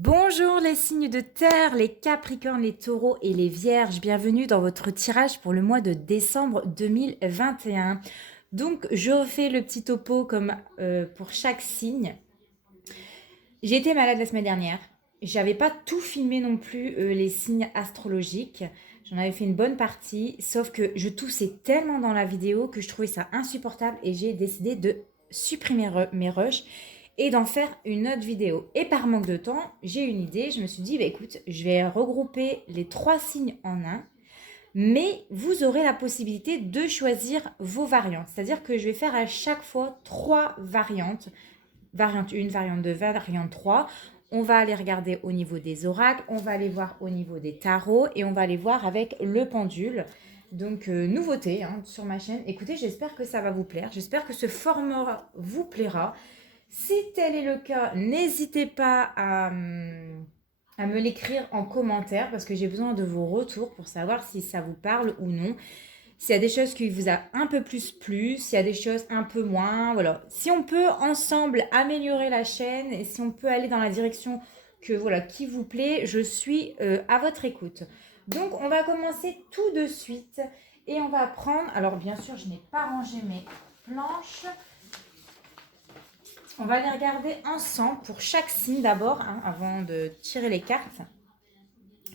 Bonjour les signes de terre, les capricornes, les taureaux et les vierges. Bienvenue dans votre tirage pour le mois de décembre 2021. Donc je refais le petit topo comme pour chaque signe. J'ai été malade la semaine dernière. J'avais pas tout filmé non plus les signes astrologiques. J'en avais fait une bonne partie, sauf que je toussais tellement dans la vidéo que je trouvais ça insupportable et j'ai décidé de supprimer mes rushs et d'en faire une autre vidéo. Et par manque de temps, j'ai une idée. Je me suis dit, bah, écoute, je vais regrouper les 3 signes en un, mais vous aurez la possibilité de choisir vos variantes. C'est-à-dire que je vais faire à chaque fois 3 variantes. Variante 1, variante 2, variante 3. On va aller regarder au niveau des oracles, on va aller voir au niveau des tarots et on va aller voir avec le pendule. Donc, nouveauté sur ma chaîne. Écoutez, j'espère que ça va vous plaire. J'espère que ce format vous plaira. Si tel est le cas, n'hésitez pas à me l'écrire en commentaire parce que j'ai besoin de vos retours pour savoir si ça vous parle ou non. S'il y a des choses qui vous a un peu plus plu, s'il y a des choses un peu moins, voilà. Si on peut ensemble améliorer la chaîne et si on peut aller dans la direction qui vous plaît, je suis à votre écoute. Donc on va commencer tout de suite et on va prendre, alors bien sûr je n'ai pas rangé mes planches. On va les regarder ensemble pour chaque signe d'abord, avant de tirer les cartes.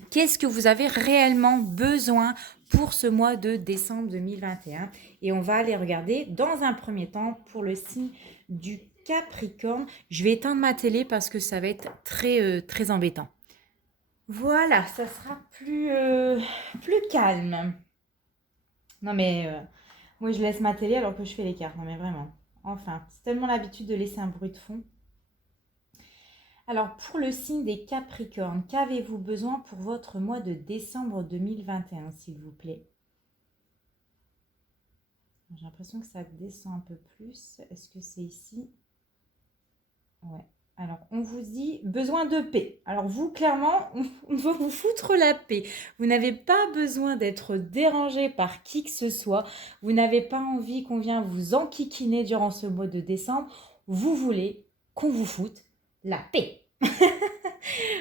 Qu'est-ce que vous avez réellement besoin pour ce mois de décembre 2021? Et on va les regarder dans un premier temps pour le signe du Capricorne. Je vais éteindre ma télé parce que ça va être très embêtant. Voilà, ça sera plus calme. Non mais, moi je laisse ma télé alors que je fais les cartes. Non mais vraiment. Enfin, c'est tellement l'habitude de laisser un bruit de fond. Alors, pour le signe des Capricornes, qu'avez-vous besoin pour votre mois de décembre 2021, s'il vous plaît? J'ai l'impression que ça descend un peu plus. Est-ce que c'est ici? Ouais. Alors, on vous dit besoin de paix. Alors, vous, clairement, on veut vous foutre la paix. Vous n'avez pas besoin d'être dérangé par qui que ce soit. Vous n'avez pas envie qu'on vienne vous enquiquiner durant ce mois de décembre. Vous voulez qu'on vous foute la paix.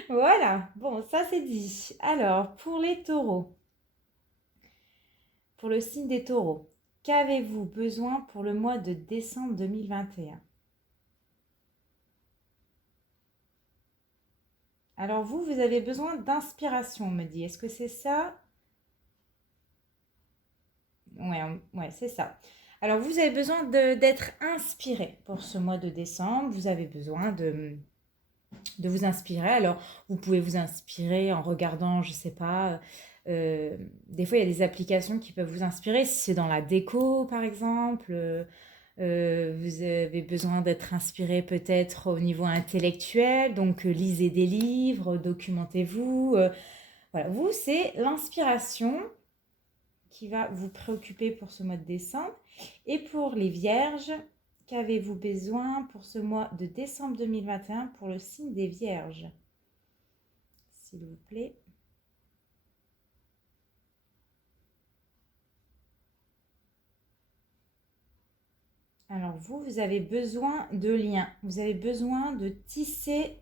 Voilà, bon, ça c'est dit. Alors, pour les taureaux, pour le signe des taureaux, qu'avez-vous besoin pour le mois de décembre 2021? Alors vous avez besoin d'inspiration, on me dit. Est-ce que c'est ça? Ouais, c'est ça. Alors vous avez besoin d'être inspiré pour ce mois de décembre. Vous avez besoin de vous inspirer. Alors, vous pouvez vous inspirer en regardant, je ne sais pas, des fois il y a des applications qui peuvent vous inspirer. Si c'est dans la déco, par exemple, vous avez besoin d'être inspiré peut-être au niveau intellectuel. Donc, lisez des livres, documentez-vous. Voilà, vous, c'est l'inspiration qui va vous préoccuper pour ce mois de décembre. Et pour les vierges, qu'avez-vous besoin pour ce mois de décembre 2021 pour le signe des vierges? S'il vous plaît. Alors vous avez besoin de liens. Vous avez besoin de tisser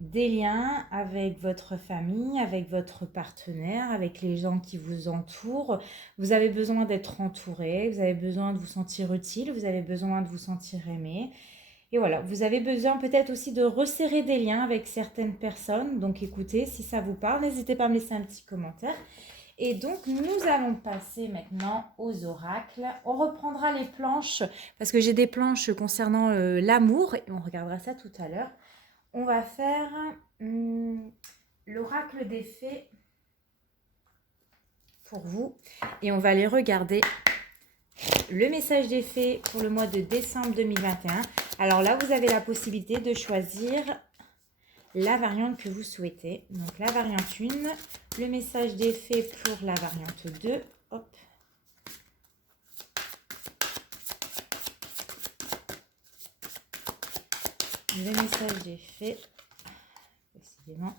des liens avec votre famille, avec votre partenaire, avec les gens qui vous entourent. Vous avez besoin d'être entouré, vous avez besoin de vous sentir utile, vous avez besoin de vous sentir aimé. Et voilà, vous avez besoin peut-être aussi de resserrer des liens avec certaines personnes. Donc écoutez, si ça vous parle, n'hésitez pas à me laisser un petit commentaire. Et donc, nous allons passer maintenant aux oracles. On reprendra les planches, parce que j'ai des planches concernant l'amour, et on regardera ça tout à l'heure. On va faire l'oracle des fées pour vous, et on va aller regarder le message des fées pour le mois de décembre 2021. Alors là, vous avez la possibilité de choisir la variante que vous souhaitez. Donc la variante 1, le message des fées pour la variante 2. Hop. Le message des fées. Décidément,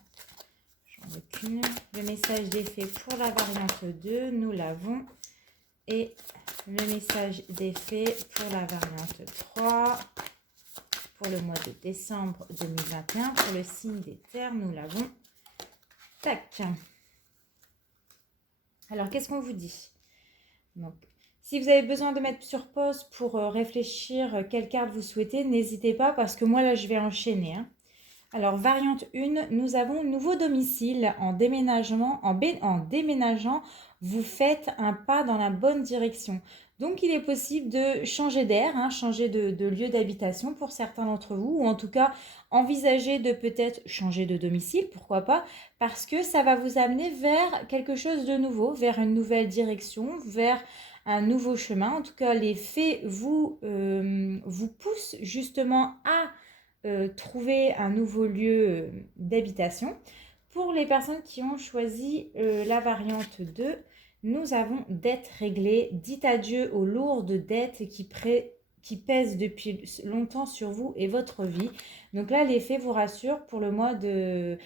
j'en veux qu'une. Le message des fées pour la variante 2, nous l'avons. Et le message des fées pour la variante 3. pour le mois de décembre 2021. Pour le signe des terres, nous l'avons. Tac. Alors, qu'est-ce qu'on vous dit? Donc, si vous avez besoin de mettre sur pause pour réfléchir quelle carte vous souhaitez, n'hésitez pas parce que moi, là, je vais enchaîner. Hein. Alors, variante 1, nous avons nouveau domicile. En déménageant, vous faites un pas dans la bonne direction. Donc, il est possible de changer d'air, hein, changer de lieu d'habitation pour certains d'entre vous, ou en tout cas, envisager de peut-être changer de domicile, pourquoi pas, parce que ça va vous amener vers quelque chose de nouveau, vers une nouvelle direction, vers un nouveau chemin. En tout cas, les faits vous poussent justement à trouver un nouveau lieu d'habitation. Pour les personnes qui ont choisi la variante 2, nous avons dette réglée. Dites adieu aux lourdes dettes qui pèsent depuis longtemps sur vous et votre vie. Donc là, les faits vous rassurent pour le mois de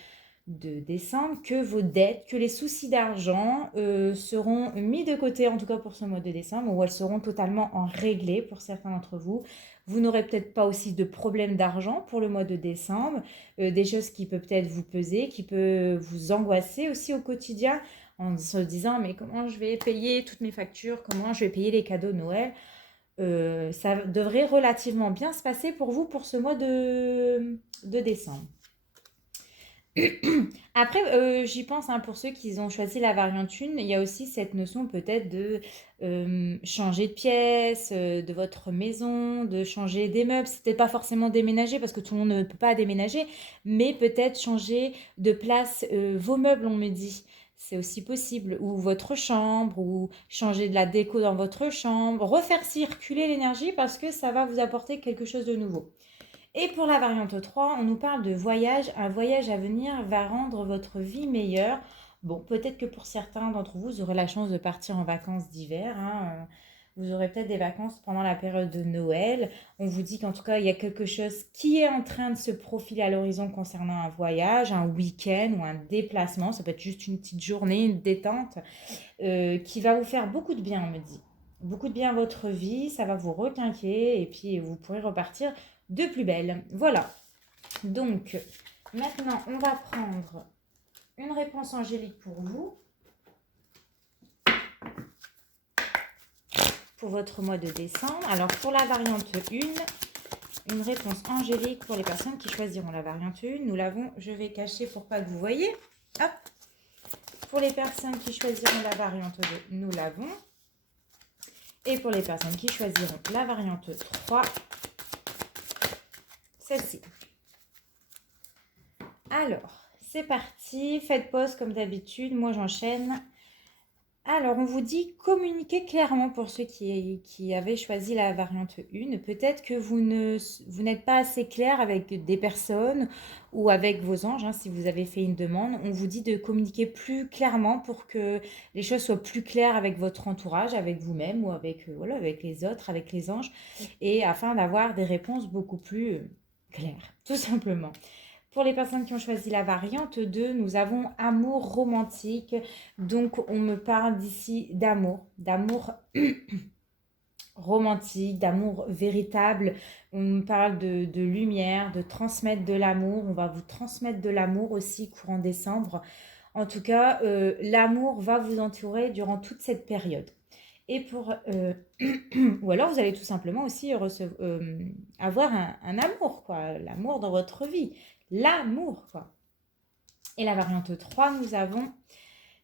décembre que vos dettes, que les soucis d'argent seront mis de côté, en tout cas pour ce mois de décembre, où elles seront totalement en réglées pour certains d'entre vous. Vous n'aurez peut-être pas aussi de problème d'argent pour le mois de décembre, des choses qui peuvent peut-être vous peser, qui peuvent vous angoisser aussi au quotidien, en se disant mais comment je vais payer toutes mes factures, comment je vais payer les cadeaux de Noël. Ça devrait relativement bien se passer pour vous pour ce mois de décembre. Après, j'y pense, hein, pour ceux qui ont choisi la variante 1, il y a aussi cette notion peut-être de changer de pièce, de votre maison, de changer des meubles. C'est peut-être pas forcément déménager parce que tout le monde ne peut pas déménager, mais peut-être changer de place vos meubles, on me dit. C'est aussi possible, ou votre chambre, ou changer de la déco dans votre chambre, refaire circuler l'énergie parce que ça va vous apporter quelque chose de nouveau. Et pour la variante 3, on nous parle de voyage. Un voyage à venir va rendre votre vie meilleure. Bon, peut-être que pour certains d'entre vous, vous aurez la chance de partir en vacances d'hiver. Hein. Vous aurez peut-être des vacances pendant la période de Noël. On vous dit qu'en tout cas, il y a quelque chose qui est en train de se profiler à l'horizon concernant un voyage, un week-end ou un déplacement. Ça peut être juste une petite journée, une détente qui va vous faire beaucoup de bien, on me dit. Beaucoup de bien à votre vie, ça va vous requinquer et puis vous pourrez repartir de plus belle. Voilà. Donc, maintenant, on va prendre une réponse angélique pour vous. Pour votre mois de décembre. Alors, pour la variante 1, une réponse angélique pour les personnes qui choisiront la variante 1. Nous l'avons, je vais cacher pour pas que vous voyez. Hop. Pour les personnes qui choisiront la variante 2, nous l'avons. Et pour les personnes qui choisiront la variante 3, celle-ci. Alors, c'est parti. Faites pause comme d'habitude. Moi, j'enchaîne. Alors, on vous dit communiquer clairement pour ceux qui avaient choisi la variante 1. Peut-être que vous n'êtes pas assez clair avec des personnes ou avec vos anges, hein, si vous avez fait une demande. On vous dit de communiquer plus clairement pour que les choses soient plus claires avec votre entourage, avec vous-même ou avec, voilà, avec les autres, avec les anges, et afin d'avoir des réponses beaucoup plus claires, tout simplement. Pour les personnes qui ont choisi la variante 2, nous avons amour romantique. Donc, on me parle d'ici d'amour romantique, d'amour véritable. On me parle de lumière, de transmettre de l'amour. On va vous transmettre de l'amour aussi courant décembre. En tout cas, l'amour va vous entourer durant toute cette période. Et pour ou alors vous allez tout simplement aussi avoir un amour, quoi, l'amour dans votre vie. L'amour, quoi. Et la variante 3, nous avons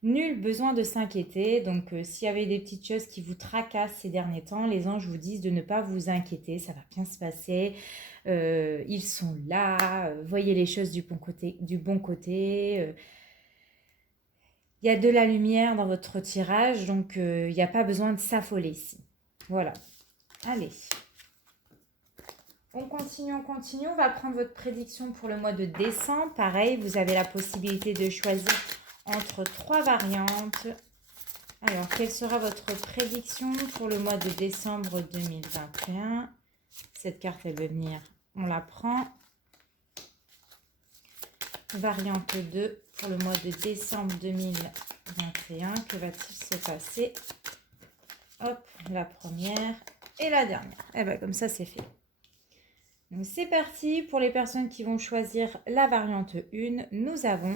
nul besoin de s'inquiéter. Donc, s'il y avait des petites choses qui vous tracassent ces derniers temps, les anges vous disent de ne pas vous inquiéter. Ça va bien se passer. Ils sont là. Voyez les choses du bon côté. Il y a de la lumière dans votre tirage. Donc, il n'y a pas besoin de s'affoler ici. Voilà. Allez. On continue. On va prendre votre prédiction pour le mois de décembre. Pareil, vous avez la possibilité de choisir entre 3 variantes. Alors, quelle sera votre prédiction pour le mois de décembre 2021? Cette carte, elle veut venir. On la prend. Variante 2 pour le mois de décembre 2021. Que va-t-il se passer? Hop, la première et la dernière. Et bien, comme ça, c'est fait. Donc c'est parti pour les personnes qui vont choisir la variante 1. Nous avons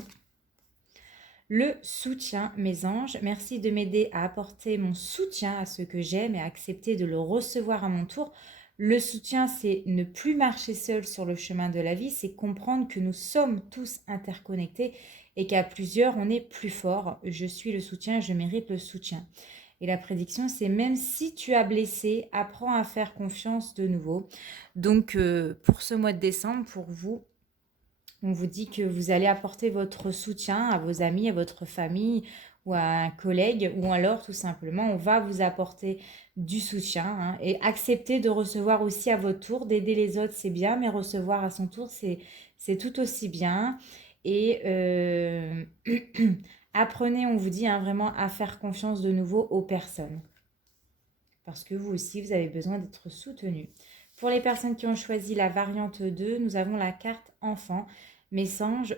le soutien, mes anges. Merci de m'aider à apporter mon soutien à ce que j'aime et à accepter de le recevoir à mon tour. Le soutien, c'est ne plus marcher seul sur le chemin de la vie, c'est comprendre que nous sommes tous interconnectés et qu'à plusieurs, on est plus fort. Je suis le soutien, je mérite le soutien. Et la prédiction, c'est même si tu as blessé, apprends à faire confiance de nouveau. Donc, pour ce mois de décembre, pour vous, on vous dit que vous allez apporter votre soutien à vos amis, à votre famille ou à un collègue, ou alors tout simplement, on va vous apporter du soutien, hein, et accepter de recevoir aussi à votre tour, d'aider les autres, c'est bien, mais recevoir à son tour, c'est tout aussi bien. Et apprenez, on vous dit, hein, vraiment à faire confiance de nouveau aux personnes. Parce que vous aussi, vous avez besoin d'être soutenu. Pour les personnes qui ont choisi la variante 2, nous avons la carte enfant. Mes anges,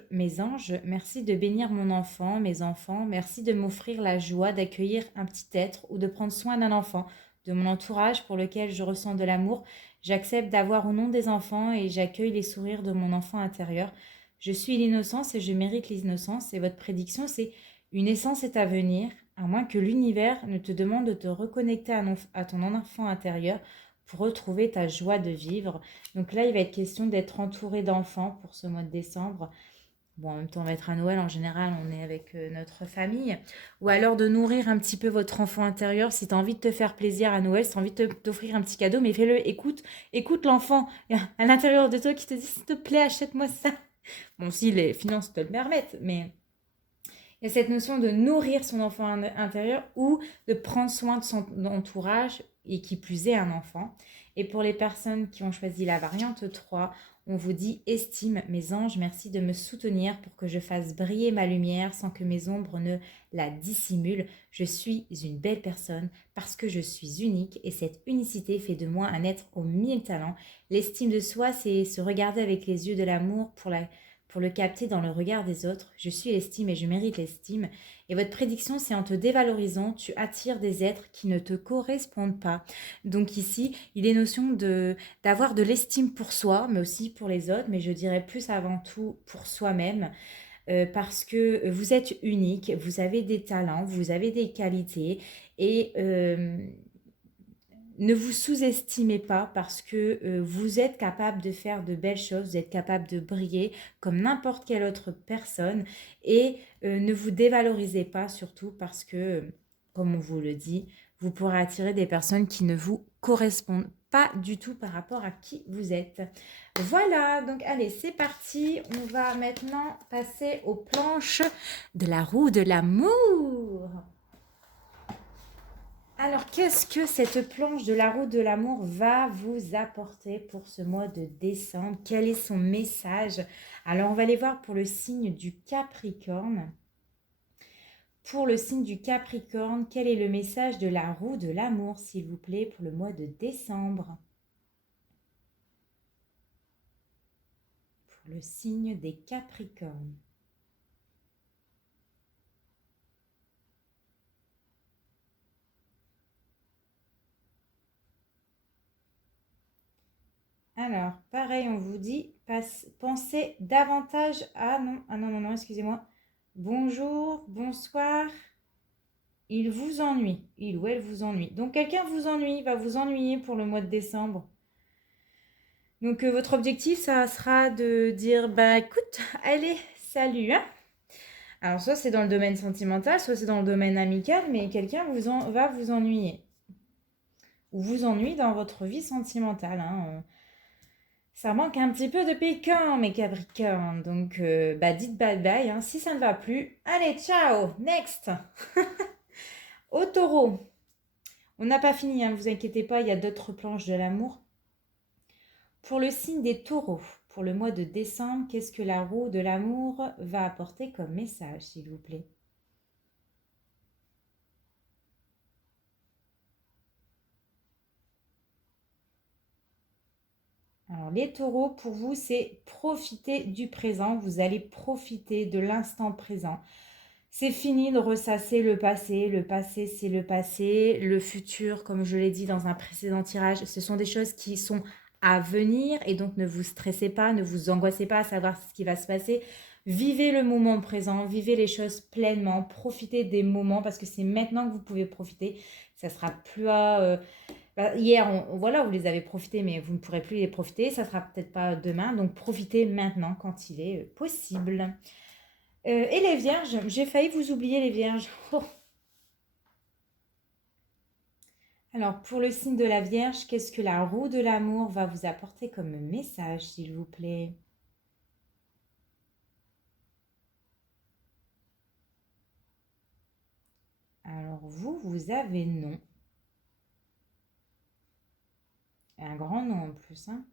merci de bénir mon enfant, mes enfants. Merci de m'offrir la joie d'accueillir un petit être ou de prendre soin d'un enfant, de mon entourage pour lequel je ressens de l'amour. J'accepte d'avoir au nom des enfants et j'accueille les sourires de mon enfant intérieur. Je suis l'innocence et je mérite l'innocence. Et votre prédiction, c'est une naissance est à venir, à moins que l'univers ne te demande de te reconnecter à ton enfant intérieur pour retrouver ta joie de vivre. Donc là, il va être question d'être entouré d'enfants pour ce mois de décembre. Bon, en même temps, on va être à Noël, en général, on est avec notre famille. Ou alors de nourrir un petit peu votre enfant intérieur. Si tu as envie de te faire plaisir à Noël, si tu as envie d'offrir un petit cadeau, mais fais-le, écoute l'enfant à l'intérieur de toi qui te dit, s'il te plaît, achète-moi ça. Bon, si les finances te le permettent, mais il y a cette notion de nourrir son enfant intérieur ou de prendre soin de son entourage et qui plus est un enfant. Et pour les personnes qui ont choisi la variante 3, on vous dit estime mes anges, merci de me soutenir pour que je fasse briller ma lumière sans que mes ombres ne la dissimulent. Je suis une belle personne parce que je suis unique et cette unicité fait de moi un être aux 1000 talents. L'estime de soi, c'est se regarder avec les yeux de l'amour pour le capter dans le regard des autres. Je suis l'estime et je mérite l'estime. Et votre prédiction, c'est en te dévalorisant, tu attires des êtres qui ne te correspondent pas. Donc ici, il est notion d'avoir de l'estime pour soi, mais aussi pour les autres, mais je dirais plus avant tout pour soi-même. Parce que vous êtes unique, vous avez des talents, vous avez des qualités et ne vous sous-estimez pas parce que vous êtes capable de faire de belles choses, vous êtes capable de briller comme n'importe quelle autre personne et ne vous dévalorisez pas surtout parce que, comme on vous le dit, vous pourrez attirer des personnes qui ne vous correspondent pas du tout par rapport à qui vous êtes. Voilà, donc allez, c'est parti. On va maintenant passer aux planches de la roue de l'amour. Alors, qu'est-ce que cette planche de la roue de l'amour va vous apporter pour ce mois de décembre? Quel est son message? Alors, on va aller voir pour le signe du Capricorne. Pour le signe du Capricorne, quel est le message de la roue de l'amour, s'il vous plaît, pour le mois de décembre? Pour le signe des Capricornes. Alors, pareil, on vous dit, pensez davantage à... non, excusez-moi. Bonjour, bonsoir. Il vous ennuie, il ou elle vous ennuie. Donc, quelqu'un vous ennuie, va vous ennuyer pour le mois de décembre. Donc, votre objectif, ça sera de dire, bah écoute, allez, salut, hein. Alors, soit c'est dans le domaine sentimental, soit c'est dans le domaine amical, mais quelqu'un va vous ennuyer. Ou vous ennuie dans votre vie sentimentale, hein. Ça manque un petit peu de piquant, mes Capricornes. Donc, dites bye-bye. Hein. Si ça ne va plus, allez, ciao, next. Au taureau, on n'a pas fini, hein, vous inquiétez pas, il y a d'autres planches de l'amour. Pour le signe des taureaux, pour le mois de décembre, qu'est-ce que la roue de l'amour va apporter comme message, s'il vous plaît? Alors, les taureaux, pour vous, c'est profiter du présent. Vous allez profiter de l'instant présent. C'est fini de ressasser le passé. Le passé, c'est le passé. Le futur, comme je l'ai dit dans un précédent tirage, ce sont des choses qui sont à venir et donc ne vous stressez pas, ne vous angoissez pas à savoir ce qui va se passer. Vivez le moment présent, vivez les choses pleinement, profitez des moments parce que c'est maintenant que vous pouvez profiter. Ça sera plus à... hier, voilà, vous les avez profités, mais vous ne pourrez plus les profiter. Ça sera peut-être pas demain, donc profitez maintenant quand il est possible. Et les vierges, j'ai failli vous oublier les vierges. Oh. Alors, pour le signe de la Vierge, qu'est-ce que la roue de l'amour va vous apporter comme message, s'il vous plaît? Alors, vous avez non. Un grand nom en plus, hein.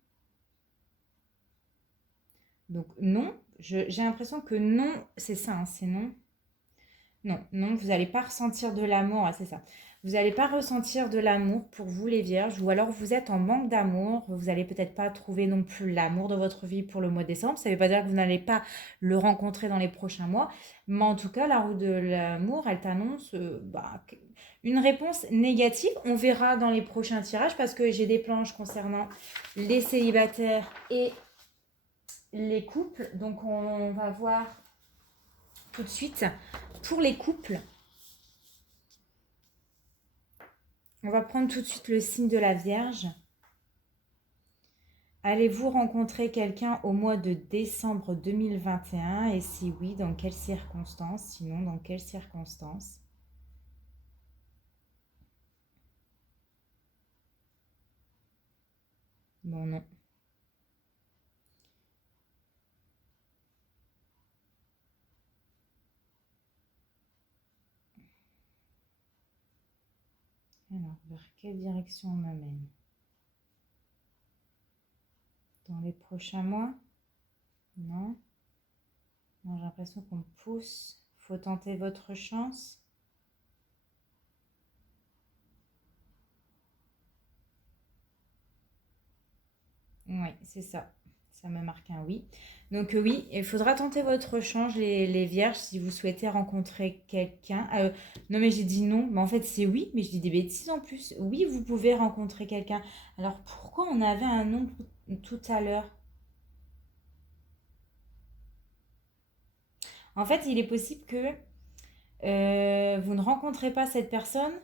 Donc, non, j'ai l'impression que non, c'est ça, hein, c'est non. Non, non, vous n'allez pas ressentir de l'amour, ah, c'est ça. Vous n'allez pas ressentir de l'amour pour vous les vierges, ou alors vous êtes en manque d'amour, vous n'allez peut-être pas trouver non plus l'amour de votre vie pour le mois de décembre. Ça ne veut pas dire que vous n'allez pas le rencontrer dans les prochains mois, mais en tout cas, la roue de l'amour, elle t'annonce une réponse négative. On verra dans les prochains tirages parce que j'ai des planches concernant les célibataires et les couples. Donc on va voir tout de suite pour les couples. On va prendre tout de suite le signe de la Vierge. Allez-vous rencontrer quelqu'un au mois de décembre 2021? Et si oui, dans quelles circonstances? Sinon, dans quelles circonstances? Bon, non. Alors, vers quelle direction on m'amène? Dans les prochains mois? Non. Non, j'ai l'impression qu'on me pousse. Faut tenter votre chance. Oui, c'est ça. Ça me marque un oui. Donc oui, il faudra tenter votre chance, les vierges, si vous souhaitez rencontrer quelqu'un. Non, mais j'ai dit non. Mais en fait, c'est oui, mais je dis des bêtises en plus. Oui, vous pouvez rencontrer quelqu'un. Alors, pourquoi on avait un non tout à l'heure? En fait, il est possible que vous ne rencontrez pas cette personne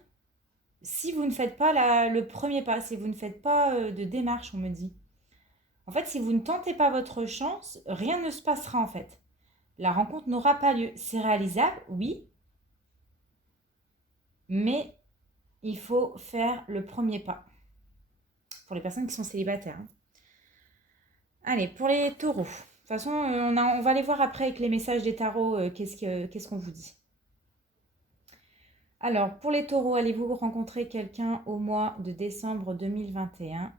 si vous ne faites pas le premier pas, si vous ne faites pas de démarche, on me dit. En fait, si vous ne tentez pas votre chance, rien ne se passera en fait. La rencontre n'aura pas lieu. C'est réalisable, oui, mais il faut faire le premier pas. Pour les personnes qui sont célibataires, hein. Allez, pour les taureaux. De toute façon, on va les voir après avec les messages des tarots, qu'est-ce qu'on vous dit. Alors, pour les taureaux, allez-vous rencontrer quelqu'un au mois de décembre 2021?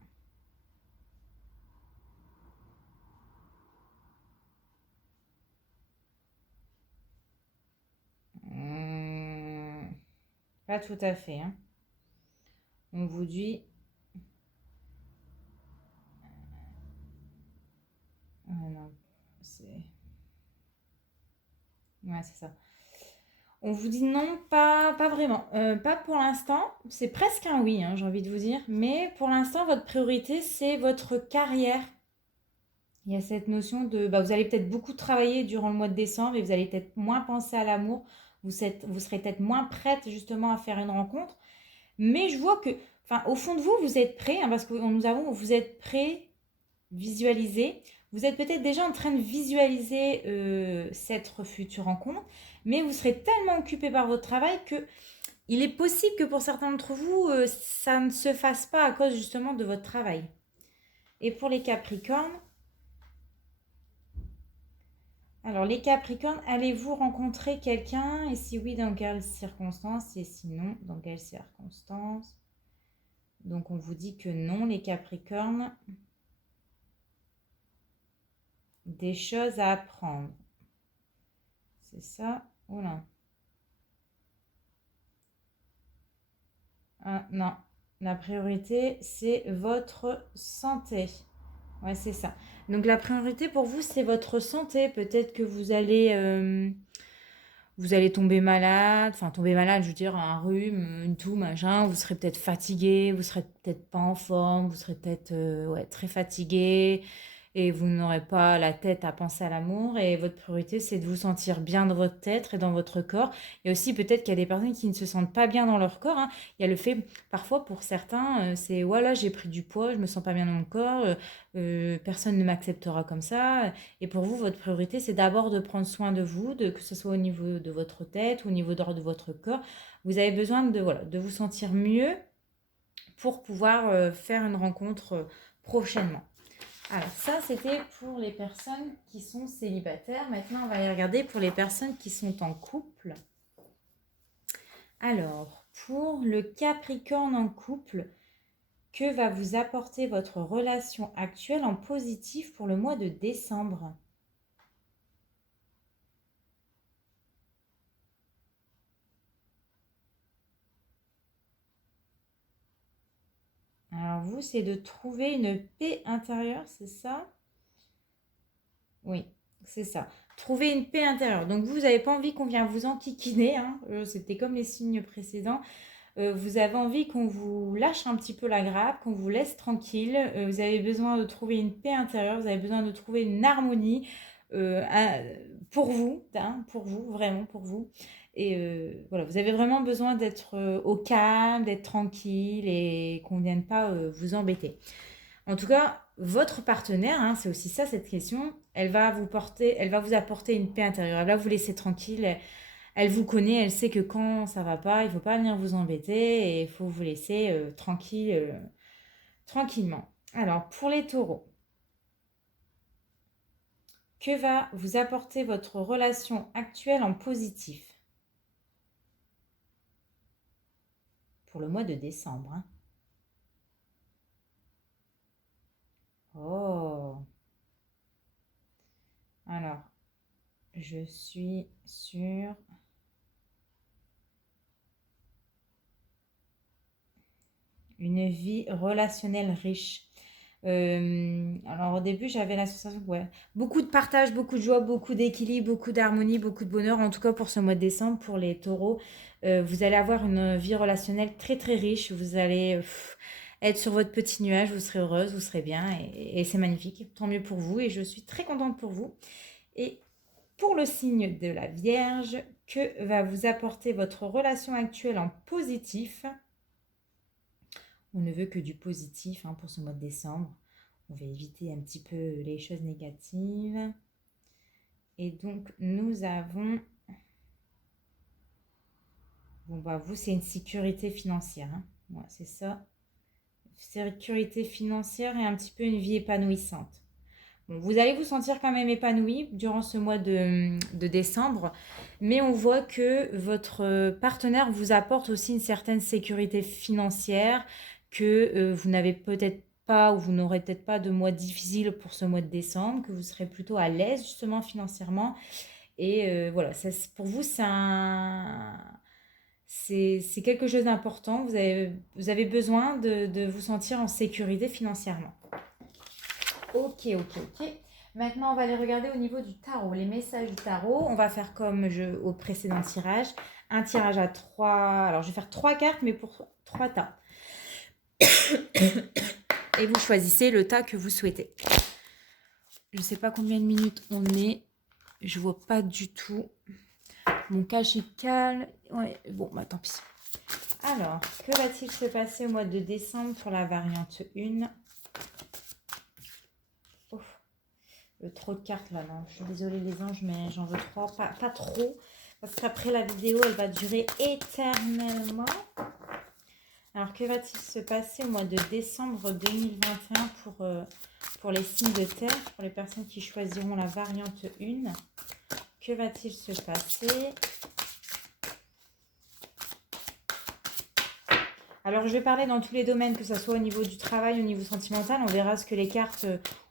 Pas tout à fait, hein. On vous dit... non, c'est... Ouais, c'est ça. On vous dit non, pas vraiment. Pas pour l'instant. C'est presque un oui, hein, j'ai envie de vous dire. Mais pour l'instant, votre priorité, c'est votre carrière. Il y a cette notion de... vous allez peut-être beaucoup travailler durant le mois de décembre et vous allez peut-être moins penser à l'amour. Vous serez peut-être moins prête justement à faire une rencontre. Mais je vois que, au fond de vous, vous êtes prêt, hein, parce que vous êtes prêt, visualiser. Vous êtes peut-être déjà en train de visualiser cette future rencontre, mais vous serez tellement occupé par votre travail que il est possible que pour certains d'entre vous, ça ne se fasse pas à cause justement de votre travail. Et pour les Capricornes, alors les Capricornes, allez-vous rencontrer quelqu'un? Et si oui, dans quelles circonstances? Et sinon, dans quelles circonstances? Donc on vous dit que non, les Capricornes. Des choses à apprendre. C'est ça? Oula. Ah, non. La priorité, c'est votre santé. Ouais, c'est ça. Donc la priorité pour vous, c'est votre santé. Peut-être que vous allez vous allez tomber malade, enfin tomber malade, je veux dire un rhume, une toux, machin, vous serez peut-être fatigué, vous serez peut-être pas en forme, vous serez peut-être ouais, très fatigué et vous n'aurez pas la tête à penser à l'amour et votre priorité c'est de vous sentir bien dans votre tête et dans votre corps. Et aussi peut-être qu'il y a des personnes qui ne se sentent pas bien dans leur corps, hein. Il y a le fait, parfois pour certains, c'est voilà, j'ai pris du poids, je me sens pas bien dans mon corps, personne ne m'acceptera comme ça. Et pour vous, votre priorité, c'est d'abord de prendre soin de vous, que ce soit au niveau de votre tête ou au niveau de votre corps. Vous avez besoin de, voilà, de vous sentir mieux pour pouvoir faire une rencontre prochainement. Alors ça, c'était pour les personnes qui sont célibataires. Maintenant, on va aller regarder pour les personnes qui sont en couple. Alors, pour le Capricorne en couple, que va vous apporter votre relation actuelle en positif pour le mois de décembre? Alors vous, c'est de trouver une paix intérieure, c'est ça? Oui, c'est ça. Trouver une paix intérieure. Donc vous n'avez pas envie qu'on vienne vous enquiquiner, hein. C'était comme les signes précédents. Vous avez envie qu'on vous lâche un petit peu la grappe, qu'on vous laisse tranquille. Vous avez besoin de trouver une paix intérieure, vous avez besoin de trouver une harmonie pour vous, hein, pour vous, vraiment pour vous. Et voilà, vous avez vraiment besoin d'être au calme, d'être tranquille et qu'on ne vienne pas vous embêter. En tout cas, votre partenaire, hein, c'est aussi ça cette question, elle va vous apporter une paix intérieure, elle va vous laisser tranquille, elle vous connaît, elle sait que quand ça va pas, il faut pas venir vous embêter et il faut vous laisser tranquille, tranquillement. Alors, pour les taureaux, que va vous apporter votre relation actuelle en positif pour le mois de décembre, hein? Oh, alors, je suis sur une vie relationnelle riche. Alors au début, j'avais la sensation que ouais, beaucoup de partage, beaucoup de joie, beaucoup d'équilibre, beaucoup d'harmonie, beaucoup de bonheur. En tout cas pour ce mois de décembre, pour les taureaux, vous allez avoir une vie relationnelle très très riche. Vous allez être sur votre petit nuage, vous serez heureuse, vous serez bien et c'est magnifique. Tant mieux pour vous et je suis très contente pour vous. Et pour le signe de la Vierge, que va vous apporter votre relation actuelle en positif? On ne veut que du positif, hein, pour ce mois de décembre. On va éviter un petit peu les choses négatives. Et donc, nous avons... Bon, bah, vous, c'est une sécurité financière, hein. Ouais, c'est ça. Sécurité financière et un petit peu une vie épanouissante. Bon, vous allez vous sentir quand même épanoui durant ce mois de décembre, mais on voit que votre partenaire vous apporte aussi une certaine sécurité financière, que vous n'avez peut-être pas ou vous n'aurez peut-être pas de mois difficile pour ce mois de décembre, que vous serez plutôt à l'aise justement financièrement. Et voilà, ça, pour vous, c'est quelque chose d'important. Vous avez besoin de vous sentir en sécurité financièrement. Ok, ok, ok. Maintenant, on va aller regarder au niveau du tarot, les messages du tarot. On va faire comme au précédent tirage, un tirage à trois. Alors, je vais faire trois cartes, mais pour trois tas. Et vous choisissez le tas que vous souhaitez. Je ne sais pas combien de minutes on est. Je vois pas du tout. Mon cache est calme. Ouais, bon, bah tant pis. Alors, que va-t-il se passer au mois de décembre pour la variante 1? Trop de cartes là, non. Je suis désolée les anges, mais j'en veux trois. Pas trop. Parce qu'après la vidéo, elle va durer éternellement. Alors, que va-t-il se passer au mois de décembre 2021 pour les signes de terre, pour les personnes qui choisiront la variante 1? Que va-t-il se passer? Alors, je vais parler dans tous les domaines, que ce soit au niveau du travail, au niveau sentimental. On verra ce que les cartes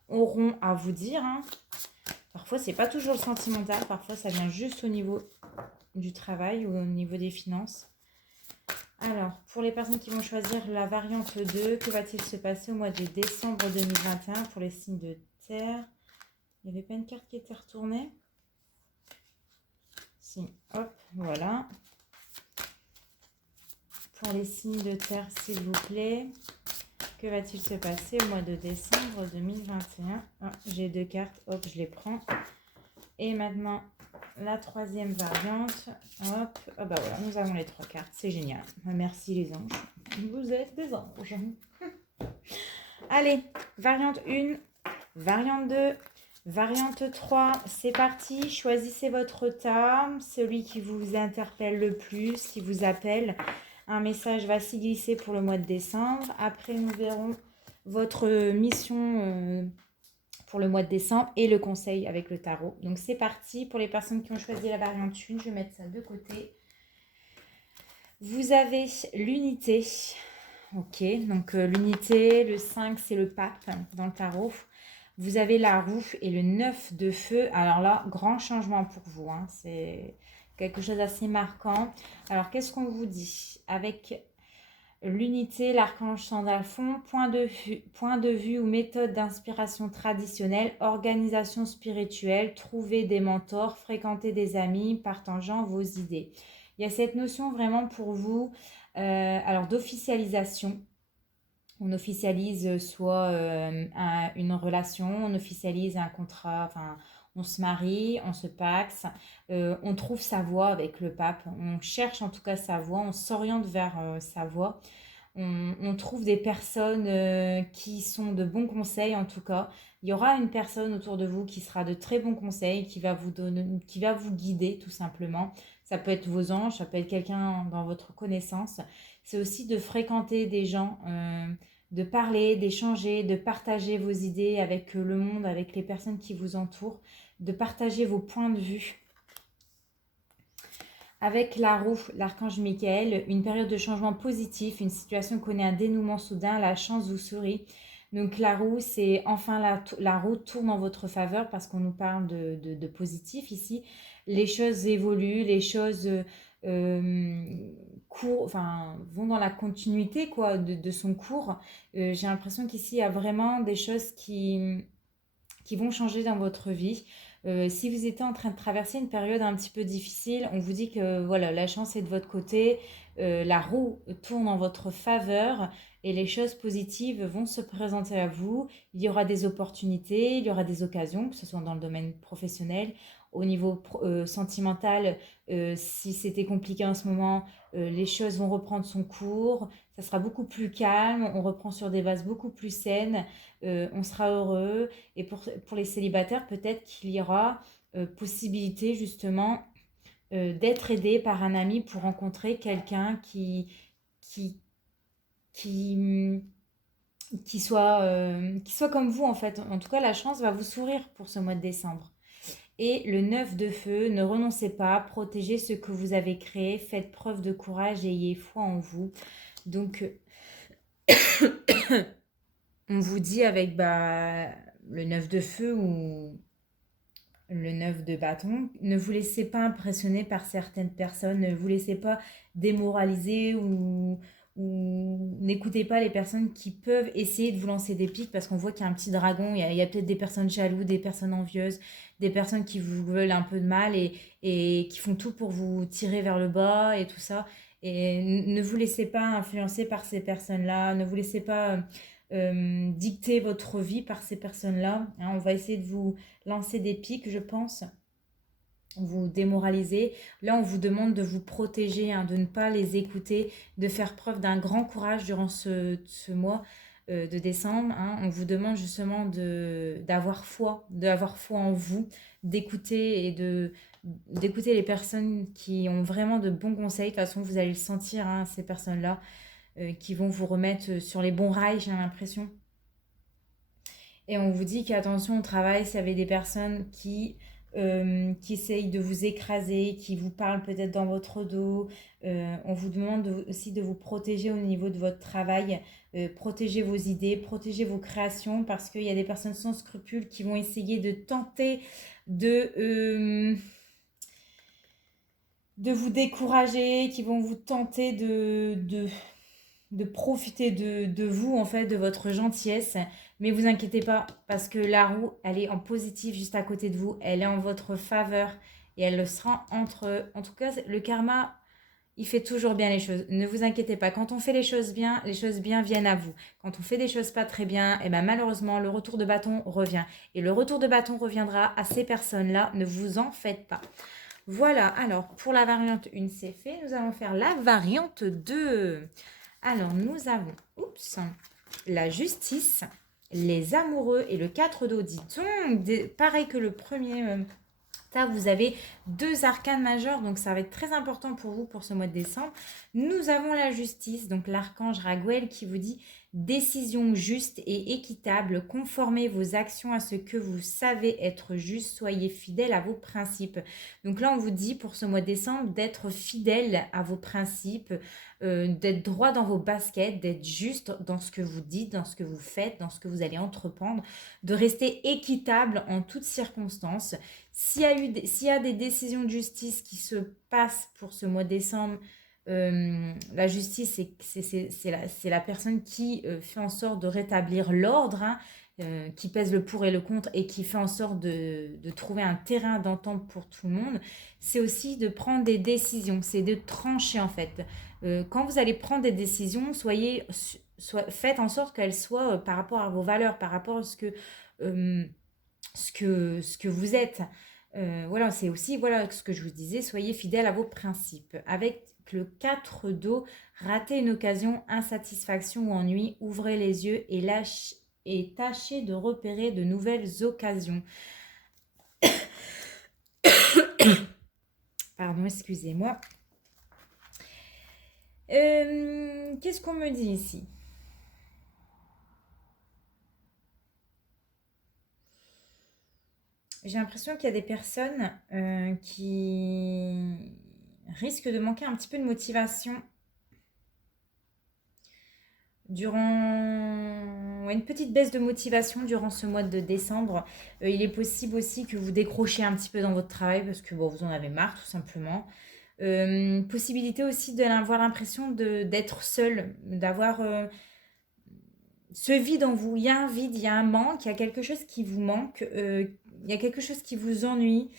auront à vous dire, hein. Parfois, c'est pas toujours le sentimental. Parfois, ça vient juste au niveau du travail ou au niveau des finances. Alors, pour les personnes qui vont choisir la variante 2, que va-t-il se passer au mois de décembre 2021 pour les signes de terre? Il n'y avait pas une carte qui était retournée? Si, hop. Voilà. Pour les signes de terre, s'il vous plaît. Que va-t-il se passer au mois de décembre 2021? Ah, j'ai 2 cartes, hop, je les prends. Et maintenant, la troisième variante. Hop, ah bah voilà, nous avons les 3 cartes, c'est génial. Merci les anges. Vous êtes des anges. Allez, variante 1, variante 2, variante 3, c'est parti. Choisissez votre tas, celui qui vous interpelle le plus, qui vous appelle. Un message va s'y glisser pour le mois de décembre. Après, nous verrons votre mission pour le mois de décembre et le conseil avec le tarot. Donc, c'est parti. Pour les personnes qui ont choisi la variante 1, je vais mettre ça de côté. Vous avez l'unité. Ok, donc l'unité, le 5, c'est le pape dans le tarot. Vous avez la roue et le 9 de feu. Alors là, grand changement pour vous. Hein. C'est quelque chose d'assez marquant. Alors, qu'est-ce qu'on vous dit? Avec l'unité, l'archange Sandalphon, point de vue ou méthode d'inspiration traditionnelle, organisation spirituelle, trouver des mentors, fréquenter des amis, partageant vos idées. Il y a cette notion vraiment pour vous, alors d'officialisation. On officialise soit une relation, on officialise un contrat, enfin, on se marie, on se paxe, on trouve sa voie avec le pape, on cherche en tout cas sa voie, on s'oriente vers sa voie. On trouve des personnes qui sont de bons conseils en tout cas. Il y aura une personne autour de vous qui sera de très bons conseils, qui va vous donner, qui va vous guider tout simplement. Ça peut être vos anges, ça peut être quelqu'un dans votre connaissance. C'est aussi de fréquenter des gens, de parler, d'échanger, de partager vos idées avec le monde, avec les personnes qui vous entourent, de partager vos points de vue. Avec la roue, l'archange Michael, une période de changement positif, une situation connaît un dénouement soudain, la chance vous sourit. Donc la roue, c'est enfin la roue tourne en votre faveur parce qu'on nous parle de positif ici. Les choses évoluent, les choses vont dans la continuité quoi, de son cours. J'ai l'impression qu'ici, il y a vraiment des choses qui vont changer dans votre vie. Si vous étiez en train de traverser une période un petit peu difficile, on vous dit que voilà, la chance est de votre côté, la roue tourne en votre faveur et les choses positives vont se présenter à vous. Il y aura des opportunités, il y aura des occasions, que ce soit dans le domaine professionnel, au niveau sentimental, si c'était compliqué en ce moment, les choses vont reprendre son cours, ça sera beaucoup plus calme, on reprend sur des bases beaucoup plus saines, on sera heureux. Et pour les célibataires, peut-être qu'il y aura possibilité justement d'être aidé par un ami pour rencontrer quelqu'un qui, qui, qui soit comme vous en fait. En tout cas, la chance va vous sourire pour ce mois de décembre. Et le 9 de feu, ne renoncez pas, protégez ce que vous avez créé, faites preuve de courage et ayez foi en vous. Donc, on vous dit avec le 9 de feu ou le 9 de bâton, ne vous laissez pas impressionner par certaines personnes, ne vous laissez pas démoraliser ou n'écoutez pas les personnes qui peuvent essayer de vous lancer des pics parce qu'on voit qu'il y a un petit dragon, il y a peut-être des personnes jalouses, des personnes envieuses, des personnes qui vous veulent un peu de mal et qui font tout pour vous tirer vers le bas et tout ça. Et ne vous laissez pas influencer par ces personnes-là, ne vous laissez pas dicter votre vie par ces personnes-là. Hein, on va essayer de vous lancer des pics, je pense, vous démoraliser. Là, on vous demande de vous protéger, hein, de ne pas les écouter, de faire preuve d'un grand courage durant ce mois de décembre. Hein. On vous demande justement d'avoir foi en vous, d'écouter d'écouter les personnes qui ont vraiment de bons conseils. De toute façon, vous allez le sentir, hein, ces personnes-là, qui vont vous remettre sur les bons rails, j'ai l'impression. Et on vous dit qu'attention au travail, s'il y avait des personnes qui essayent de vous écraser, qui vous parlent peut-être dans votre dos. On vous demande aussi de vous protéger au niveau de votre travail, protéger vos idées, protéger vos créations, parce qu'il y a des personnes sans scrupules qui vont essayer de tenter de vous décourager, qui vont vous tenter de profiter de vous, en fait, de votre gentillesse. Mais vous inquiétez pas, parce que la roue, elle est en positif juste à côté de vous. Elle est en votre faveur. et elle le sera en tout cas, le karma, il fait toujours bien les choses. Ne vous inquiétez pas. Quand on fait les choses bien viennent à vous. Quand on fait des choses pas très bien, et ben malheureusement, le retour de bâton revient. Et le retour de bâton reviendra à ces personnes-là. Ne vous en faites pas. Voilà, alors pour la variante 1, c'est fait. Nous allons faire la variante 2. Alors, nous avons, la justice, les amoureux et le 4 d'audit. Donc, pareil que le premier vous avez 2 arcanes majeurs, donc ça va être très important pour vous pour ce mois de décembre. Nous avons la justice, donc l'archange Raguel qui vous dit décision juste et équitable, conformez vos actions à ce que vous savez être juste, soyez fidèle à vos principes. Donc là, on vous dit pour ce mois de décembre d'être fidèle à vos principes, d'être droit dans vos baskets, d'être juste dans ce que vous dites, dans ce que vous faites, dans ce que vous allez entreprendre, de rester équitable en toutes circonstances. S'il y a des décisions de justice qui se passent pour ce mois de décembre, la justice, c'est la personne qui fait en sorte de rétablir l'ordre, hein, qui pèse le pour et le contre et qui fait en sorte de trouver un terrain d'entente pour tout le monde. C'est aussi de prendre des décisions, c'est de trancher en fait. Quand vous allez prendre des décisions, faites en sorte qu'elles soient par rapport à vos valeurs, par rapport à ce que vous êtes. Voilà, c'est aussi voilà, ce que je vous disais, soyez fidèles à vos principes. Avec le 4 d'eau, ratez une occasion, insatisfaction ou ennui, ouvrez les yeux et tâchez de repérer de nouvelles occasions. Pardon, excusez-moi. Qu'est-ce qu'on me dit ici? J'ai l'impression qu'il y a des personnes qui risquent de manquer un petit peu de motivation durant une petite baisse de motivation durant ce mois de décembre. Il est possible aussi que vous décrochiez un petit peu dans votre travail parce que bon, vous en avez marre tout simplement. Possibilité aussi d'avoir l'impression d'être seul, d'avoir ce vide en vous. Il y a un vide, il y a un manque, il y a quelque chose qui vous manque, il y a quelque chose qui vous ennuie.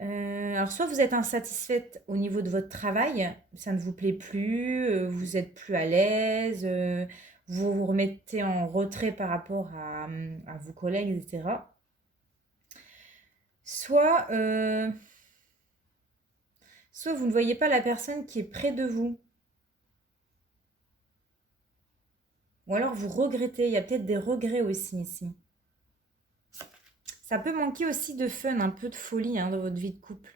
Alors soit vous êtes insatisfaite au niveau de votre travail, ça ne vous plaît plus, vous êtes plus à l'aise, vous vous remettez en retrait par rapport à vos collègues, etc. Soit, soit vous ne voyez pas la personne qui est près de vous. Ou alors vous regrettez, il y a peut-être des regrets aussi ici. Ça peut manquer aussi de fun, un peu de folie dans votre vie de couple.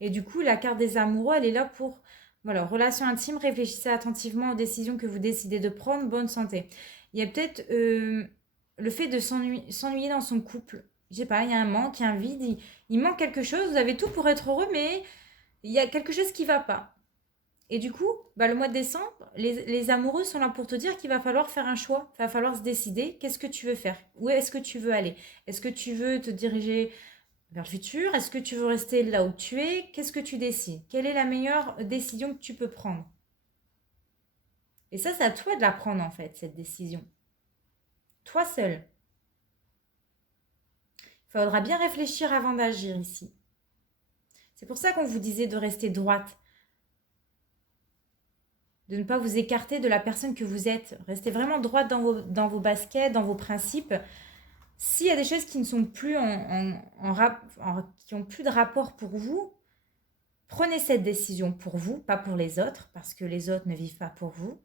Et du coup, la carte des amoureux, elle est là pour, voilà, relation intime, réfléchissez attentivement aux décisions que vous décidez de prendre, bonne santé. Il y a peut-être le fait de s'ennuyer dans son couple. Je sais pas, il y a un manque, il y a un vide, il manque quelque chose, vous avez tout pour être heureux, mais il y a quelque chose qui va pas. Et du coup, le mois de décembre, les amoureux sont là pour te dire qu'il va falloir faire un choix. Il va falloir se décider. Qu'est-ce que tu veux faire? Où est-ce que tu veux aller? Est-ce que tu veux te diriger vers le futur? Est-ce que tu veux rester là où tu es? Qu'est-ce que tu décides? Quelle est la meilleure décision que tu peux prendre? Et ça, c'est à toi de la prendre en fait, cette décision. Toi seul. Il faudra bien réfléchir avant d'agir ici. C'est pour ça qu'on vous disait de rester droite. De ne pas vous écarter de la personne que vous êtes. Restez vraiment droite dans vos baskets, dans vos principes. S'il y a des choses qui ne sont plus qui ont plus de rapport pour vous, prenez cette décision pour vous, pas pour les autres, parce que les autres ne vivent pas pour vous.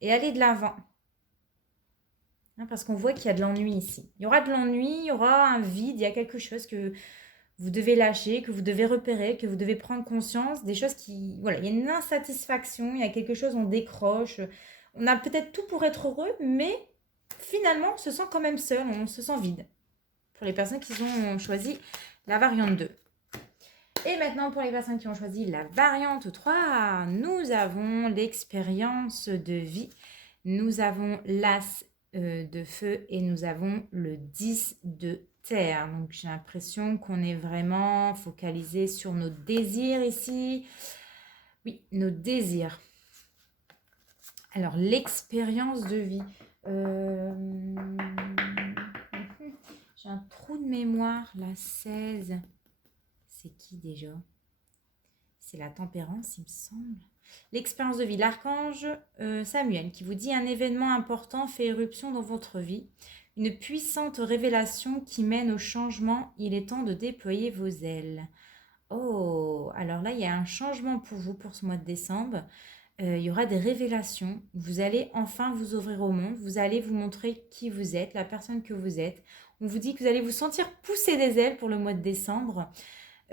Et allez de l'avant. Parce qu'on voit qu'il y a de l'ennui ici. Il y aura de l'ennui, il y aura un vide, il y a quelque chose que vous devez lâcher, que vous devez repérer, que vous devez prendre conscience, des choses qui... Voilà, il y a une insatisfaction, il y a quelque chose, on décroche. On a peut-être tout pour être heureux, mais finalement, on se sent quand même seul, on se sent vide. Pour les personnes qui ont choisi la variante 2. Et maintenant, pour les personnes qui ont choisi la variante 3, nous avons l'expérience de vie. Nous avons l'as de feu et nous avons le 10 de terre. Donc, j'ai l'impression qu'on est vraiment focalisé sur nos désirs ici. Oui, nos désirs. Alors, l'expérience de vie. J'ai un trou de mémoire, la 16. C'est qui déjà? C'est la tempérance, il me semble. L'expérience de vie, l'archange Samuel qui vous dit un événement important fait éruption dans votre vie. Une puissante révélation qui mène au changement. Il est temps de déployer vos ailes. Oh, alors là, il y a un changement pour vous pour ce mois de décembre. Il y aura des révélations. Vous allez enfin vous ouvrir au monde. Vous allez vous montrer qui vous êtes, la personne que vous êtes. On vous dit que vous allez vous sentir pousser des ailes pour le mois de décembre.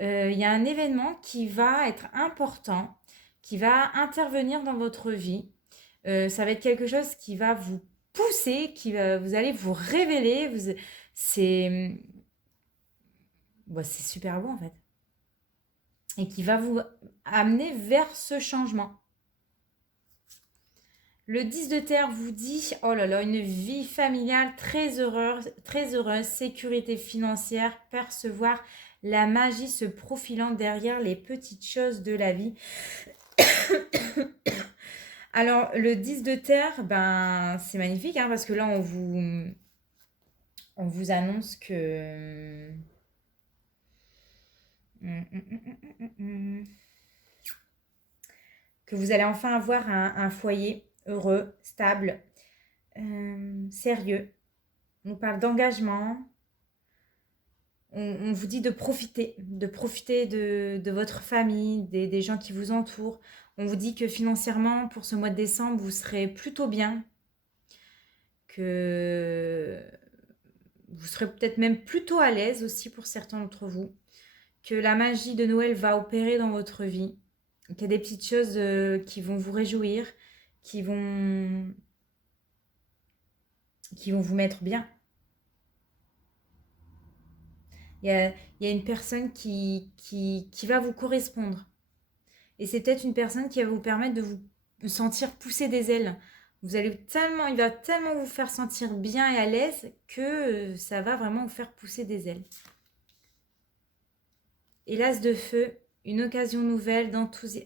Il y a un événement qui va être important, qui va intervenir dans votre vie. Ça va être quelque chose qui va vous pousser, vous allez vous révéler. C'est super beau en fait. Et qui va vous amener vers ce changement. Le 10 de terre vous dit, oh là là, une vie familiale très heureuse, sécurité financière, percevoir la magie se profilant derrière les petites choses de la vie. Alors, le 10 de terre, ben, c'est magnifique, hein, parce que là, on vous annonce que... que vous allez enfin avoir un foyer heureux, stable, sérieux. On nous parle d'engagement. On vous dit de profiter de votre famille, des gens qui vous entourent. On vous dit que financièrement, pour ce mois de décembre, vous serez plutôt bien, que vous serez peut-être même plutôt à l'aise aussi pour certains d'entre vous, que la magie de Noël va opérer dans votre vie, qu'il y a des petites choses qui vont vous réjouir, qui vont vous mettre bien. Il y a une personne qui va vous correspondre. Et c'est peut-être une personne qui va vous permettre de vous sentir pousser des ailes. Il va tellement vous faire sentir bien et à l'aise que ça va vraiment vous faire pousser des ailes. Et l'as de feu, une occasion nouvelle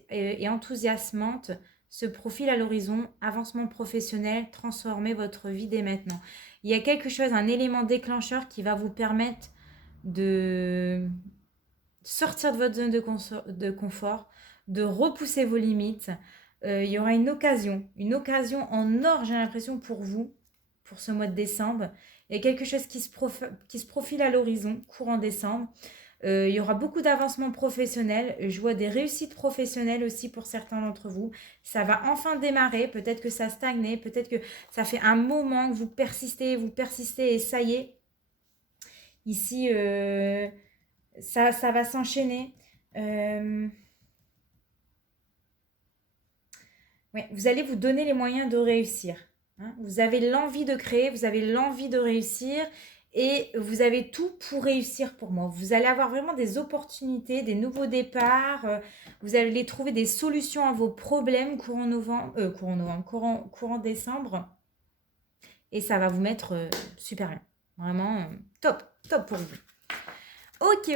et enthousiasmante se profile à l'horizon, avancement professionnel, transformez votre vie dès maintenant. Il y a quelque chose, un élément déclencheur qui va vous permettre de sortir de votre zone de confort, de repousser vos limites. Il y aura une occasion en or, j'ai l'impression, pour vous, pour ce mois de décembre. Il y a quelque chose qui se profile à l'horizon, courant décembre. Il y aura beaucoup d'avancements professionnels. Je vois des réussites professionnelles aussi pour certains d'entre vous. Ça va enfin démarrer. Peut-être que ça stagnait. Peut-être que ça fait un moment que vous persistez et ça y est. Ici, ça va s'enchaîner. Ouais, vous allez vous donner les moyens de réussir. Hein. Vous avez l'envie de créer, vous avez l'envie de réussir et vous avez tout pour réussir pour moi. Vous allez avoir vraiment des opportunités, des nouveaux départs. Vous allez trouver des solutions à vos problèmes courant décembre. Et ça va vous mettre super bien. Vraiment top pour vous. Ok.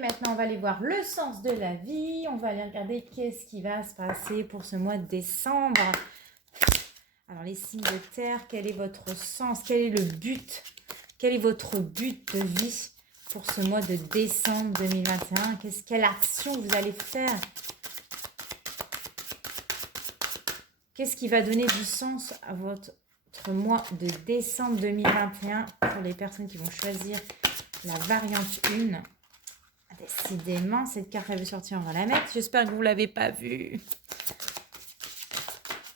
Maintenant, on va aller voir le sens de la vie. On va aller regarder qu'est-ce qui va se passer pour ce mois de décembre. Alors, les signes de terre, quel est votre sens? Quel est le but? Quel est votre but de vie pour ce mois de décembre 2021? Quelle action vous allez faire? Qu'est-ce qui va donner du sens à votre mois de décembre 2021 pour les personnes qui vont choisir la variante 1. Décidément, cette carte elle veut sortir, on va la mettre. J'espère que vous ne l'avez pas vue.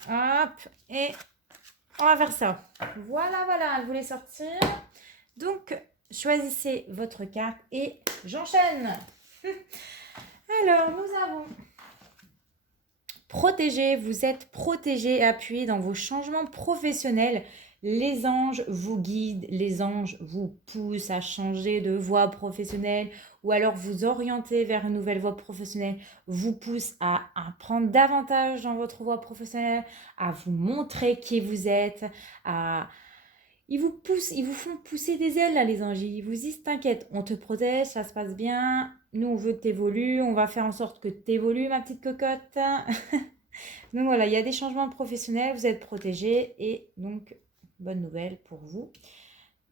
Hop, et on va faire ça. Voilà, elle voulait sortir. Donc, choisissez votre carte et j'enchaîne. Alors, nous avons protégé. Vous êtes protégé et appuyé dans vos changements professionnels. Les anges vous guident, les anges vous poussent à changer de voie professionnelle ou alors vous orienter vers une nouvelle voie professionnelle, vous poussent à apprendre davantage dans votre voie professionnelle, à vous montrer qui vous êtes, ils vous font pousser des ailes là les anges, ils vous disent t'inquiète, on te protège, ça se passe bien, nous on veut que tu évolues, on va faire en sorte que tu évolues ma petite cocotte. Donc voilà, il y a des changements professionnels, vous êtes protégés et donc bonne nouvelle pour vous.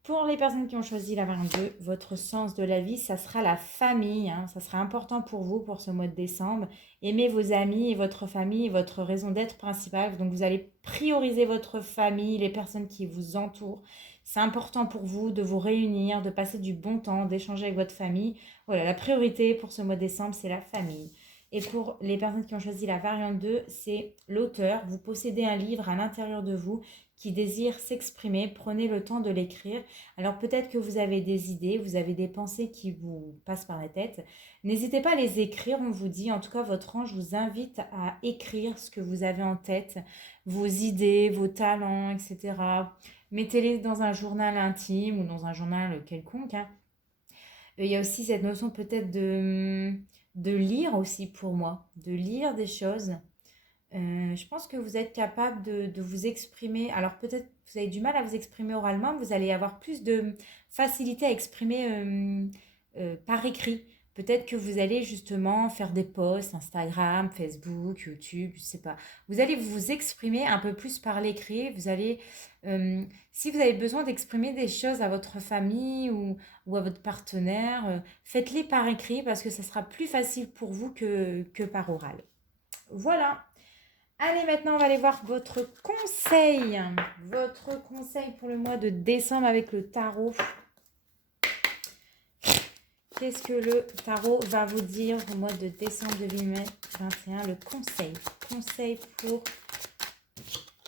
Pour les personnes qui ont choisi la variante 2, votre sens de la vie, ça sera la famille. Hein. Ça sera important pour vous pour ce mois de décembre. Aimez vos amis et votre famille, votre raison d'être principale. Donc vous allez prioriser votre famille, les personnes qui vous entourent. C'est important pour vous de vous réunir, de passer du bon temps, d'échanger avec votre famille. Voilà, la priorité pour ce mois de décembre, c'est la famille. Et pour les personnes qui ont choisi la variante 2, c'est l'auteur. Vous possédez un livre à l'intérieur de vous qui désire s'exprimer. Prenez le temps de l'écrire. Alors peut-être que vous avez des idées, vous avez des pensées qui vous passent par la tête. N'hésitez pas à les écrire, on vous dit. En tout cas, votre ange vous invite à écrire ce que vous avez en tête, vos idées, vos talents, etc. Mettez-les dans un journal intime ou dans un journal quelconque. Hein. Il y a aussi cette notion peut-être de lire aussi pour moi, de lire des choses. Je pense que vous êtes capable de vous exprimer. Alors peut-être vous avez du mal à vous exprimer oralement, vous allez avoir plus de facilité à exprimer par écrit. Peut-être que vous allez justement faire des posts Instagram, Facebook, YouTube, je ne sais pas. Vous allez vous exprimer un peu plus par l'écrit. Vous allez, si vous avez besoin d'exprimer des choses à votre famille ou à votre partenaire, faites-les par écrit parce que ça sera plus facile pour vous que par oral. Voilà. Allez, maintenant, on va aller voir votre conseil. Votre conseil pour le mois de décembre avec le tarot. Qu'est-ce que le tarot va vous dire au mois de décembre 2021? Le conseil. Conseil pour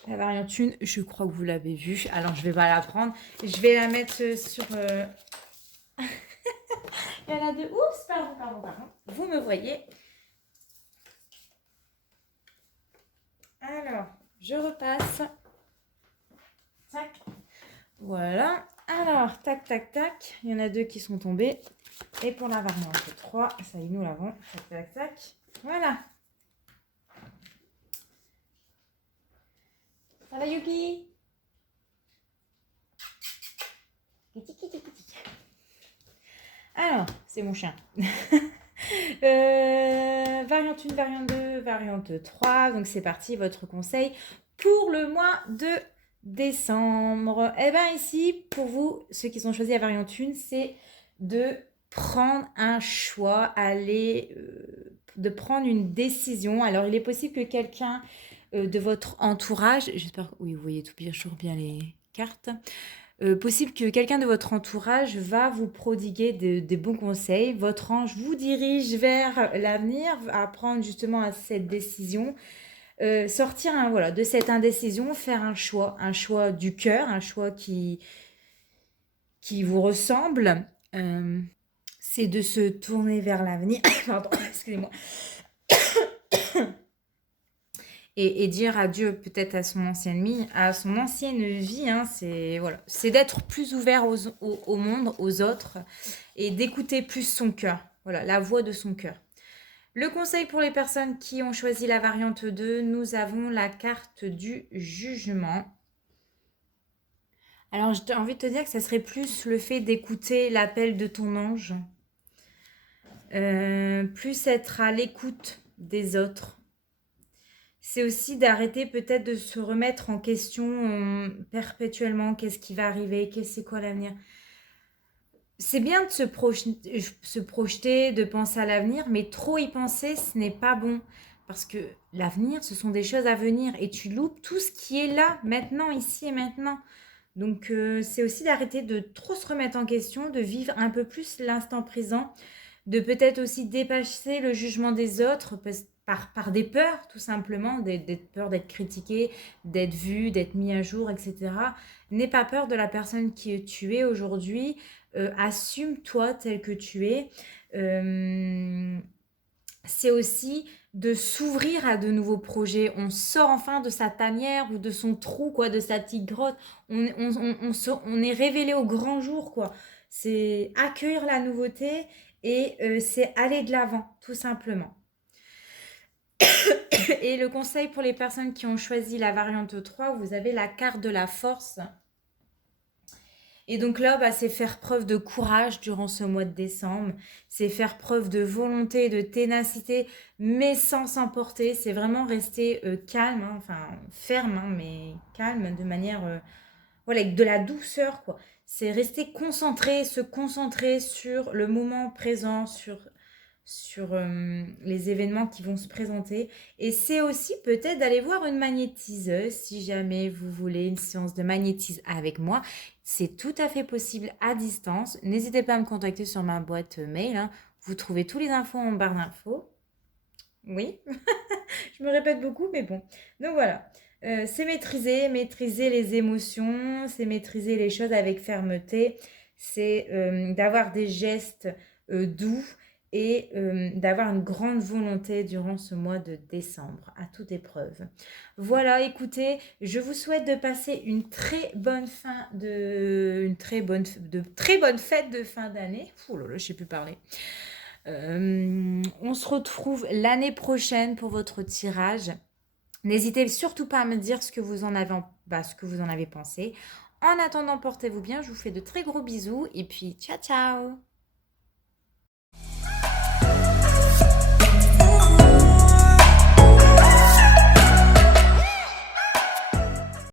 la variante 1. Je crois que vous l'avez vue. Alors, je ne vais pas la prendre. Je vais la mettre sur... Il y en a deux. Oups, pardon. Vous me voyez. Alors, je repasse. Tac. Voilà. Alors, tac. Il y en a deux qui sont tombés. Et pour la variante 3, ça y est, nous l'avons. Tac. Voilà. Ça va, Yuki? Kitty. Alors, c'est mon chien. Variante 1, variante 2, variante 3. Donc, c'est parti, votre conseil pour le mois de décembre. Eh bien, ici, pour vous, ceux qui sont choisis la variante 1, c'est de prendre un choix, de prendre une décision. Alors, il est possible que quelqu'un de votre entourage, j'espère que oui, vous voyez toujours bien les cartes, possible que quelqu'un de votre entourage va vous prodiguer des bons conseils. Votre ange vous dirige vers l'avenir, à prendre justement cette décision. Sortir de cette indécision, faire un choix du cœur, un choix qui vous ressemble. C'est de se tourner vers l'avenir. Pardon, excusez-moi. Et dire adieu peut-être à son ancienne vie, hein, c'est d'être plus ouvert au monde, aux autres, et d'écouter plus son cœur, voilà, la voix de son cœur. Le conseil pour les personnes qui ont choisi la variante 2, nous avons la carte du jugement. Alors, j'ai envie de te dire que ça serait plus le fait d'écouter l'appel de ton ange, plus être à l'écoute des autres. C'est aussi d'arrêter peut-être de se remettre en question perpétuellement. Qu'est-ce qui va arriver? C'est quoi l'avenir? C'est bien de se projeter, de penser à l'avenir, mais trop y penser, ce n'est pas bon. Parce que l'avenir, ce sont des choses à venir et tu loupes tout ce qui est là, maintenant, ici et maintenant. Donc, c'est aussi d'arrêter de trop se remettre en question, de vivre un peu plus l'instant présent, de peut-être aussi dépasser le jugement des autres par des peurs, tout simplement, d'être peur d'être critiqué, d'être vu, d'être mis à jour, etc. N'aie pas peur de la personne qui tu es aujourd'hui. Assume-toi tel que tu es. C'est aussi de s'ouvrir à de nouveaux projets. On sort enfin de sa tanière ou de son trou, quoi, de sa petite grotte. On est révélé au grand jour, quoi. C'est accueillir la nouveauté et c'est aller de l'avant, tout simplement. Et le conseil pour les personnes qui ont choisi la variante 3, vous avez la carte de la force. Et donc là, c'est faire preuve de courage durant ce mois de décembre. C'est faire preuve de volonté, de ténacité, mais sans s'emporter. C'est vraiment rester calme, hein, enfin ferme, hein, mais calme, de manière, avec de la douceur, quoi. c'est rester concentré, se concentrer sur le moment présent, sur les événements qui vont se présenter. Et c'est aussi peut-être d'aller voir une magnétiseuse si jamais vous voulez une séance de magnétisme avec moi. C'est tout à fait possible à distance. N'hésitez pas à me contacter sur ma boîte mail, hein. Vous trouvez tous les infos en barre d'infos. Oui, je me répète beaucoup, mais bon. Donc voilà. C'est maîtriser les émotions, c'est maîtriser les choses avec fermeté, c'est d'avoir des gestes doux et d'avoir une grande volonté durant ce mois de décembre, à toute épreuve. Voilà, écoutez, je vous souhaite de passer une très bonne très bonne fête de fin d'année. Ouh là là, je sais plus parler. On se retrouve l'année prochaine pour votre tirage. N'hésitez surtout pas à me dire ce que vous en avez pensé. En attendant, portez-vous bien. Je vous fais de très gros bisous et puis ciao ciao.